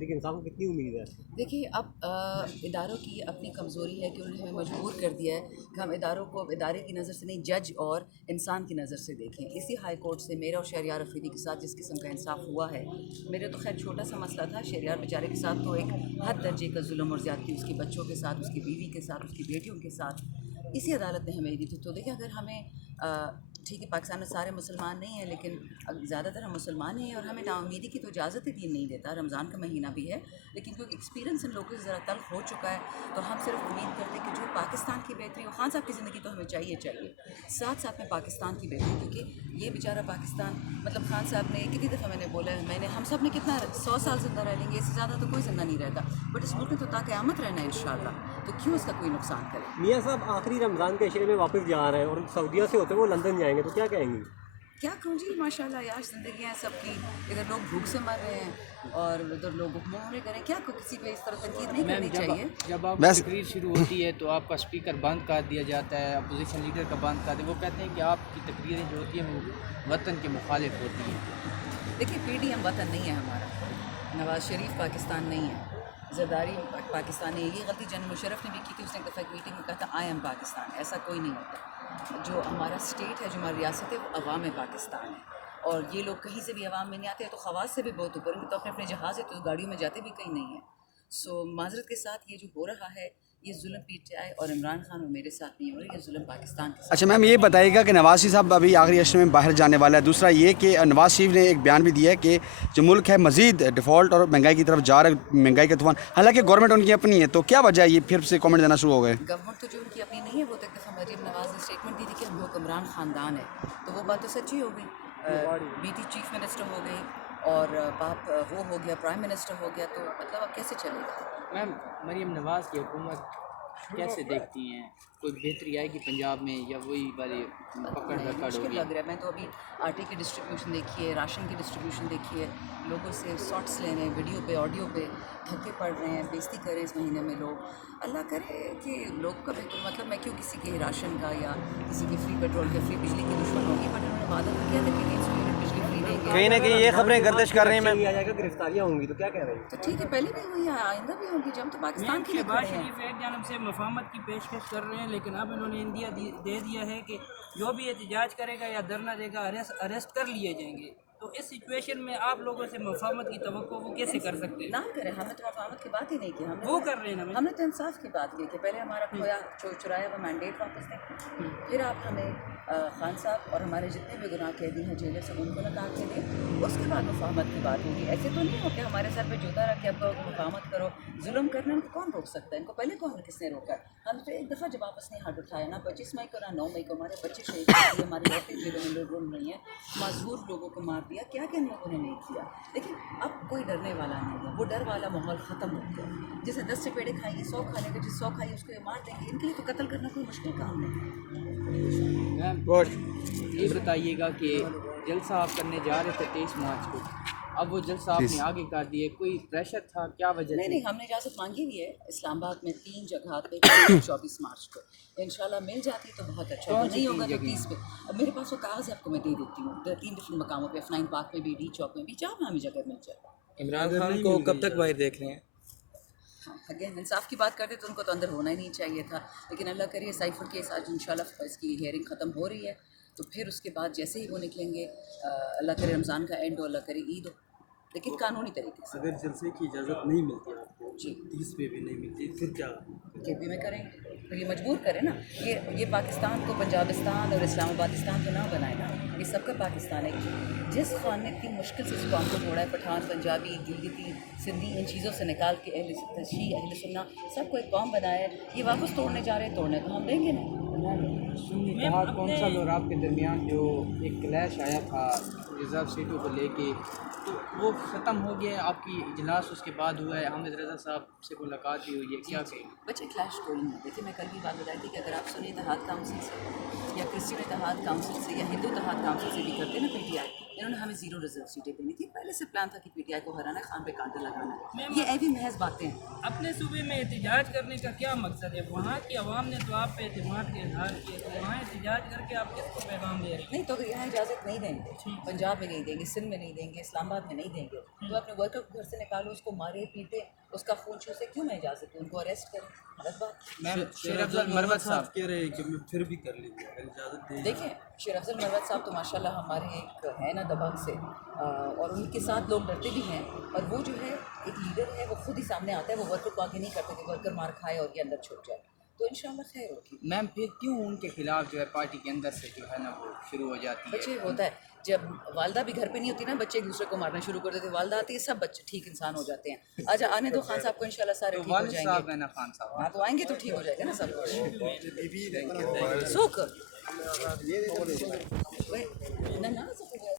لیکن انسان کو کتنی امید ہے؟ دیکھیے اب اداروں کی اپنی کمزوری ہے کہ انہوں نے ہمیں مجبور کر دیا ہے کہ ہم اداروں کو ادارے کی نظر سے نہیں جج اور انسان کی نظر سے دیکھیں. اسی ہائی کورٹ سے میرا اور شہریار افریدی کے ساتھ جس قسم کا انصاف ہوا ہے، میرے تو خیر چھوٹا سا مسئلہ تھا، شہریار بیچارے کے ساتھ تو ایک حد درجے کا ظلم اور زیادتی اس کے بچوں کے ساتھ، اس کی بیوی کے ساتھ، اس کی بیٹیوں کے ساتھ اسی عدالت نے ہمیں دی تھی. تو دیکھیں اگر ہمیں ٹھیک ہے پاکستان میں سارے مسلمان نہیں ہیں لیکن زیادہ تر ہم مسلمان ہیں اور ہمیں نا امیدی کی تو اجازت ہی دین نہیں دیتا. رمضان کا مہینہ بھی ہے لیکن کیونکہ ایکسپیرینس ان لوگوں سے ذرا تلخ ہو چکا ہے تو ہم صرف امید کرتے ہیں کہ جو پاکستان کی بہتری ہو. خان صاحب کی زندگی تو ہمیں چاہیے ساتھ ساتھ میں پاکستان کی بہتری، کیونکہ یہ بیچارہ پاکستان مطلب خان صاحب نے کتنی دفعہ میں نے بولا ہے، ہم سب نے کتنا 100 سال زندہ رہ لیں گے، اس سے زیادہ تو کوئی زندہ نہیں رہتا، بٹ اس ملک میں تو تا قیامت رہنا ہے انشاءاللہ، تو کیوں اس کا کوئی نقصان کرے. میاں صاحب آخری رمضان کے عشرے میں واپس جا رہے ہیں اور سعودیہ سے ہوتے وہ لندن جائیں گے، تو کیا کہیں گی؟ کیا کہوں جی، ماشاء اللہ یار زندگیاں ہیں سب کی، ادھر لوگ بھوک سے مر رہے ہیں اور ادھر لوگ محرے کریں، کیا کسی پہ اس طرح تنقید نہیں کرنی چاہیے. جب آپ کی تقریر شروع ہوتی ہے تو آپ کا اسپیکر بند کر دیا جاتا ہے، اپوزیشن لیڈر کا بند کر دیا، وہ کہتے ہیں کہ آپ کی تقریریں جو ہوتی ہیں وہ وطن کے مخالف ہوتی ہیں. دیکھیے پی ڈی ایم وطن نہیں ہے ہمارا، نواز شریف پاکستان نہیں ہے، زرداری پاکستان ہے. یہ غلطی جنرل مشرف نے بھی کی تھی، اس نے ایک دفعہ ایک میٹنگ میں کہا تھا آئی ایم پاکستان. ایسا کوئی نہیں ہوتا. جو ہمارا اسٹیٹ ہے، جو ہماری ریاست ہے، وہ عوام پاکستان ہے. اور یہ لوگ کہیں سے بھی عوام میں نہیں آتے ہیں تو خواص سے بھی بہت اوپر ہیں، تو اپنے اپنے جہاز ہے تو گاڑیوں میں جاتے بھی کہیں نہیں ہیں. سو معذرت کے ساتھ یہ جو ہو رہا ہے یہ ظلم پی ٹی آئی اور عمران خان اور میرے ساتھ نہیں ہو رہا، یہ ظلم پاکستان کے ساتھ. اچھا میم یہ بتائیے گا کہ نواز شریف صاحب ابھی آخری عشرے میں باہر جانے والا ہے. دوسرا یہ کہ نواز شریف نے ایک بیان بھی دیا ہے کہ جو ملک ہے مزید ڈیفالٹ اور مہنگائی کی طرف جا رہا ہے، مہنگائی کا طوفان، حالانکہ گورنمنٹ ان کی اپنی ہے، تو کیا وجہ ہے یہ پھر سے کامنٹ دینا شروع ہو گئے؟ گورنمنٹ تو جو ان کی اپنی نہیں ہے، وہ تو ایک دفعہ مریم نواز نے اسٹیٹمنٹ دی تھی کہ ہم حکمران خاندان ہے، تو وہ بات تو سچی ہو گئی. بیٹی چیف منسٹر ہو گئی اور باپ وہ ہو گیا پرائم منسٹر ہو گیا، تو مطلب اب کیسے چلے گا. میم مریم نواز کی حکومت کیسے دیکھتی ہیں؟ کوئی بہتری آئے گی پنجاب میں یا وہی والے پکڑ دھکڑ مشکل ہوگی؟ لگ رہا ہے. میں تو ابھی آٹے کی ڈسٹریبیوشن دیکھی ہے، راشن کی ڈسٹریبیوشن دیکھی ہے، لوگوں سے شارٹس لے رہے ہیں، ویڈیو پہ آڈیو پہ دھکے پڑ رہے ہیں، بےزتی کر رہے ہیں اس مہینے میں لوگ. اللہ کرے کہ لوگ کا بہتر، مطلب میں کیوں کسی کے راشن کا یا کسی کے فری پیٹرول کے فری بجلی کی دشمن ہوگی، بٹ انہوں نے وعدہ تو کیا تھا کہ 300 یونٹ بجلی فری دیں گے. کہیں نہ کہیں یہ خبریں گردش کر رہی ہیں میم. آ جائے گا گرفتاریاں ہوں گی تو کیا کہہ رہے ہیں؟ تو ٹھیک ہے، پہلے بھی ہوئی ہیں آئندہ بھی ہوگی، جب ہم تو پاکستان کے لیے شہباز کھڑے ہیں. شریف ایک جانب سے مفاہمت کی پیشکش کر رہے ہیں لیکن اب انہوں نے اندیا دے دیا ہے کہ جو بھی احتجاج کرے گا یا دھرنا دے گا اریسٹ کر لیے جائیں گے. تو اس سچویشن میں آپ لوگوں سے مفاہمت کی توقع وہ کیسے کر سکتے ہیں؟ نہ کریں، ہم نے تو مفاہمت کی بات ہی نہیں کی. وہ کر رہے ہیں نا. ہم نے تو انصاف کی بات کی کہ پہلے ہمارا کھویا چرایا ہوا مینڈیٹ واپس دیں، پھر آپ ہمیں خان صاحب اور ہمارے جتنے بھی گناہ قیدی ہیں جیلر سے ان کو نکال کے دیں، اس کے بعد مفاہمت کی بات ہوگی. ایسے تو نہیں ہو کہ ہمارے سر پہ جوتا رکھ کے اب کہو کہ مفاہمت کرو. ظلم کرنے میں کون روک سکتا ہے؟ ان کو پہلے کس نے روکا؟ ہم تو ایک دفعہ جب واپس نہیں ہاتھ اٹھایا، نہ 25 مئی کو نہ 9 مئی کو. ہمارے بچے شہید ہوئے، ہماری عورتیں جیلوں میں روم رہی ہیں، معذور لوگوں کو مار دیا، کیا کیا لوگوں نے نہیں کیا. لیکن اب کوئی ڈرنے والا نہیں ہے، وہ ڈر والا ماحول ختم ہو گیا. جسے 10 سے پیڑے کھائیں گے 100 کھا لیں گے، جس 100 کھائی اس کو مار دیں گے. ان کے لیے تو قتل کرنا کوئی مشکل کام نہیں. میم یہ بتائیے گا کہ جلسہ آپ کرنے جا رہے تھے 23 مارچ کو، اب وہ جلسہ آپ نے آگے کر دیے، کوئی پریشر تھا، کیا وجہ تھی؟ نہیں، ہم نے اجازت مانگی ہوئی ہے اسلام آباد میں 3 جگہ پہ 24 مارچ کو. انشاءاللہ مل جاتی تو بہت اچھا ہوگا، نہیں ہوگا تو 30 پہ. اب میرے پاس وہ کاغذ آپ کو میں دے دیتی ہوں، 3 ڈفرینٹ مقاموں پہ، F9 پارک میں بھی، ڈی چوک میں بھی، جہاں ہمیں جگہ مل جائے. عمران خان کو کب تک باہر دیکھ رہے ہیں؟ اگین انصاف کی بات کرتے تو ان کو تو اندر ہونا ہی نہیں چاہیے تھا، لیکن اللہ کریے سائفر کیس آج انشاءاللہ اس کی ہیئرنگ ختم ہو رہی ہے تو پھر اس کے بعد جیسے ہی وہ نکلیں گے، اللہ کرے رمضان کا اینڈ ہو، اللہ کرے عید ہو، لیکن قانونی طریقے سے. اگر جلسے کی اجازت نہیں ملتی آپ کو، جی 30 پہ بھی نہیں ملتی، پھر کیا؟ کے پی میں کریں گے، تو یہ مجبور کریں نا. یہ پاکستان کو پنجابستان اور اسلام آبادستان تو نہ بنائے نا، یہ سب کا پاکستان ہے. جس خان نے اتنی مشکل سے اس قوم کو توڑا ہے، پٹھان، پنجابی، گلگتی، سندھی، ان چیزوں سے نکال کے اہل شیعہ، اہل سنہ سب کو ایک قوم بنایا ہے. یہ واپس توڑنے جا رہے ہیں، توڑنے تو ہم دیں گے نا. سنی اتحاد کونسل اور آپ کے درمیان جو ایک کلیش آیا تھا ریزرو سیٹوں کو لے کے، تو وہ ختم ہو گیا ہے، آپ کی اجلاس اس کے بعد ہوا ہے، حامد رضا صاحب سے ملاقات بھی ہوئی ہے، کیا کہیں؟ بچے کلیش کوئی نہیں. دیکھیے میں کل بھی بات بتائی تھی کہ اگر آپ سنی اتحاد کاؤنسل سے یا کرسچن اتحاد کاؤنسل سے یا ہندو اتحاد کاؤنسل سے بھی کرتے نا پی ٹی آئی، انہوں نے ہمیں 0 ریزرو سیٹیں دینی تھی. پہلے سے پلان تھا کہ پی ٹی آئی کو ہرانا ہے, خان پہ کانٹا لگانا ہے. یہ ایوی محض باتیں ہیں. اپنے صوبے میں احتجاج کرنے کا کیا مقصد ہے؟ وہاں کی عوام نے تو آپ پہ اعتماد کا اظہار کیا, تو وہاں احتجاج کر کے آپ کس کو پیغام دے رہے ہیں؟ نہیں تو یہاں اجازت نہیں دیں گے, پنجاب میں نہیں دیں گے, سندھ میں نہیں دیں گے, اسلام آباد میں نہیں دیں گے. تو اپنے ورکر کو گھر سے نکالو, اس کو مارے پیٹے, اس کا خون چوسے, کیوں میں اجازت دوں؟ ان کو اریسٹ کریں, غلط بات. میم شیر افضل مروت صاحب کہہ رہے ہیں کہ میں پھر بھی کر لیں گے اگر اجازت دیں. دیکھیں شیر افضل مروت صاحب تو ماشاء اللہ ہمارے ایک ہے نا دبنگ سے, اور ان کے ساتھ لوگ ڈرتے بھی ہیں. اور وہ جو ہے ایک لیڈر ہے, وہ خود ہی سامنے آتا ہے, وہ ورکر کو آگے نہیں کرتے کہ ورکر مار کھائے اور یہ اندر چھوٹ جائے. تو انشاءاللہ خیر ہوگی. میم پھر کیوں ان کے خلاف جو ہے پارٹی کے اندر سے جو ہے نا وہ شروع ہو جاتی ہے؟ بچے ہوتا ہے جب والدہ بھی گھر پہ نہیں ہوتی نا, بچے ایک دوسرے کو مارنا شروع کر دیتے ہیں. والدہ آتی ہے, سب بچے ٹھیک انسان ہو جاتے ہیں. آج آنے دو خان صاحب کو, انشاءاللہ سارے تو ٹھیک ہو والد جائیں صاحب گے. ہے نا خان صاحب. ہاں تو آئیں گے تو ٹھیک ہو جائے گا نا سب کچھ. سوک نہ